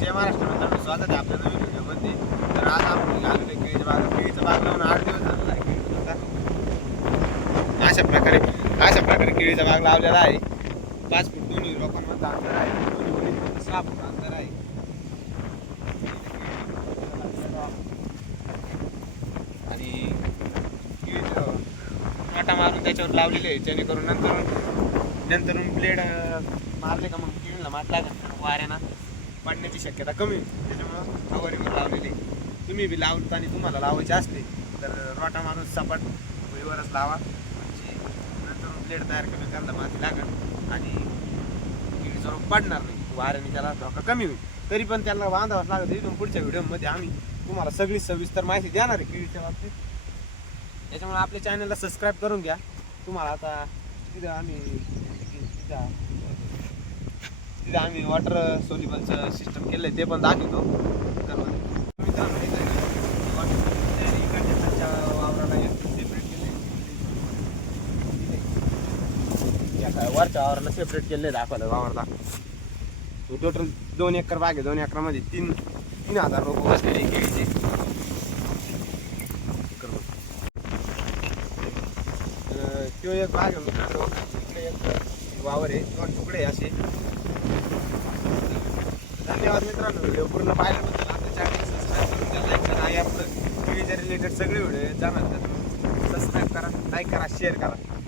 जय महाराष्ट्र मित्रांनो, स्वागत आहे आपल्या नवीन व्हिडिओमध्ये. तर आज आपण आलेलो आहे केळीच्या बाग लावून 8 दिवस झालेला आहे. अशा प्रकारे केळीचा बाग लावलेला आहे. 5 फूट दोन्ही रोपांमध्ये अंतर आहे, दोन्ही ओळीमध्ये 6 फूट अंतर आहे. आणि केळीचं काटा मारून त्याच्यावर लावलेले आहे, जेणेकरून नंतर ब्लेड मारले का मग केळीला मार लागत वाऱ्यानं पडण्याची शक्यता कमी होती. त्याच्यामुळं फवारीवर लावलेली. तुम्ही बी लावताना तुम्हाला लावायचे असले तर रोटा मारून सपाट भुईवरच लावा, म्हणजे नंतर ब्लेड तयार करून त्याला माती लागत आणि केळीचा रोग पडणार नाही, वाऱ्याने त्याला धोका कमी होईल. तरी पण त्याला बांधावंच लागत. इथून पुढच्या व्हिडिओमध्ये आम्ही तुम्हाला सगळी सविस्तर माहिती देणार आहे केळीच्या बाबतीत. त्याच्यामुळे आपल्या चॅनलला सबस्क्राईब करून घ्या. तुम्हाला आता तिथं आम्ही वॉटर सोल्युबलचं सिस्टम केलं आहे, ते पण दाखवतो. तर मित्रांनो वावराला सेपरेट केले, वरच्या वावराला सेपरेट केले दाखवलं वावरला. टोटल 2 एकर बाग आहे. 2 एकरामध्ये 3,000 रोप बसलेले केळीचे. तो एक बाग आहे मित्रांनो, इकडे एक वावर आहे, 2 तुकडे असे. धन्यवाद मित्रांनो, व्हिडिओ पूर्ण पाहिल्याबद्दल. आपल्या चॅनल सबस्क्राईब करून द्या, लाईक करा. या पुढे केळीच्या रिलेटेड सगळे व्हिडिओ जाणार तर सबस्क्राईब करा, लाईक करा, शेअर करा.